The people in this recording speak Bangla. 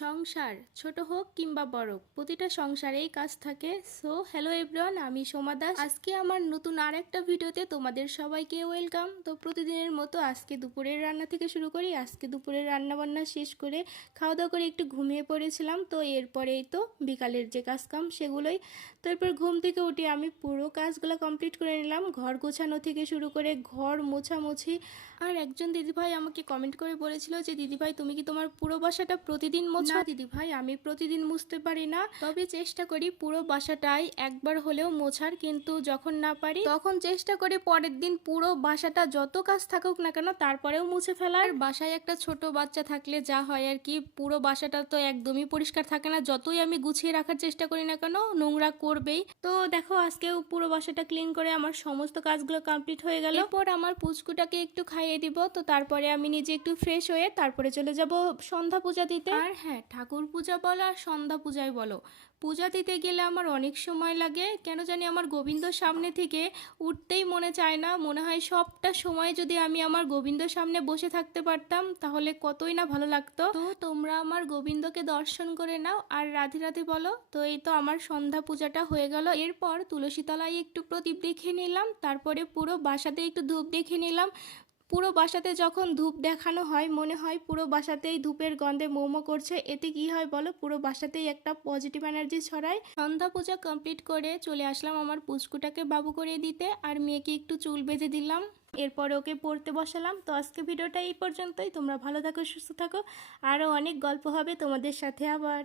সংসার ছোট হোক কিংবা বড় প্রতিটা সংসারেই কাজ থাকে। সো হ্যালো এভরিওয়ান, আমি সোমা দাস। আজকে আমার নতুন আর একটা ভিডিওতে তোমাদের সবাইকে ওয়েলকাম। তো প্রতিদিনের মতো আজকে দুপুরের রান্না থেকে শুরু করি। আজকে দুপুরের রান্না বান্না শেষ করে খাওয়া দাওয়া করে একটু ঘুমিয়ে পড়েছিলাম। তো এরপরেই তো বিকালের যে কাজ কাম সেগুলোই। তো এরপর ঘুম থেকে উঠে আমি পুরো কাজগুলো কমপ্লিট করে নিলাম, ঘর গোছানো থেকে শুরু করে ঘর মোছামুছি। আর একজন দিদিভাই আমাকে কমেন্ট করে বলেছিল যে দিদিভাই তুমি কি তোমার পুরো বাসাটা প্রতিদিন মোছো? না দিদিভাই, আমি প্রতিদিন মুছতে পারি না, তবে চেষ্টা করি পুরো বাসাটাই একবার হলেও মোছার। কিন্তু যখন না পারি তখন চেষ্টা করি পরের দিন পুরো বাসাটা যত কাজ থাকুক না কেন তারপরেও মুছে ফেলার। বাসায় একটা ছোট বাচ্চা থাকলে যা হয় আর কি, পুরো বাসাটা তো একদমই পরিষ্কার থাকে না, যতই আমি গুছিয়ে রাখার চেষ্টা করি না কেন নোংরা করবেই। তো দেখো আজকেও পুরো বাসাটা ক্লিন করে আমার সমস্ত কাজগুলো কমপ্লিট হয়ে গেল। এরপর আমার পুচকুটাকে একটু খাইয়ে দিব, তো তারপরে আমি নিজে একটু ফ্রেশ হয়ে তারপরে চলে যাব সন্ধ্যা পূজা দিতে। আর হ্যাঁ, ঠাকুর পূজা বলো আর সন্ধ্যা পূজায় বলো, পূজা দিতে গেলে আমার অনেক সময় লাগে। কেন জানি আমার গোবিন্দর সামনে থেকে উঠতেই মনে চায় না। মনে হয় সবটা সময় যদি আমি আমার গোবিন্দর সামনে বসে থাকতে পারতাম তাহলে কতই না ভালো লাগতো। তো তোমরা আমার গোবিন্দকে দর্শন করে নাও আর রাধে রাধে বলো। তো এই তো আমার সন্ধ্যা পূজাটা হয়ে গেল। এরপর তুলসী তলায় একটু প্রদীপ দেখে নিলাম, তারপরে পুরো বাসাতে একটু ধূপ দেখে নিলাম। পুরো বাসাতে যখন ধূপ দেখানো হয় মনে হয় পুরো বাসাতেই ধূপের গন্ধে মোমো করছে। এতে কি হয় বলো, পুরো বাসাতেই একটা পজিটিভ এনার্জি ছড়ায়। সন্ধ্যা পূজা কমপ্লিট করে চলে আসলাম আমার পুচকুটাকে বাবু করে দিতে, আর মেয়েকে একটু চুল বেঁধে দিলাম। এরপরে ওকে পড়তে বসালাম। তো আজকে ভিডিওটা এই পর্যন্তই। তোমরা ভালো থাকো, সুস্থ থাকো, আরও অনেক গল্প হবে তোমাদের সাথে আবার।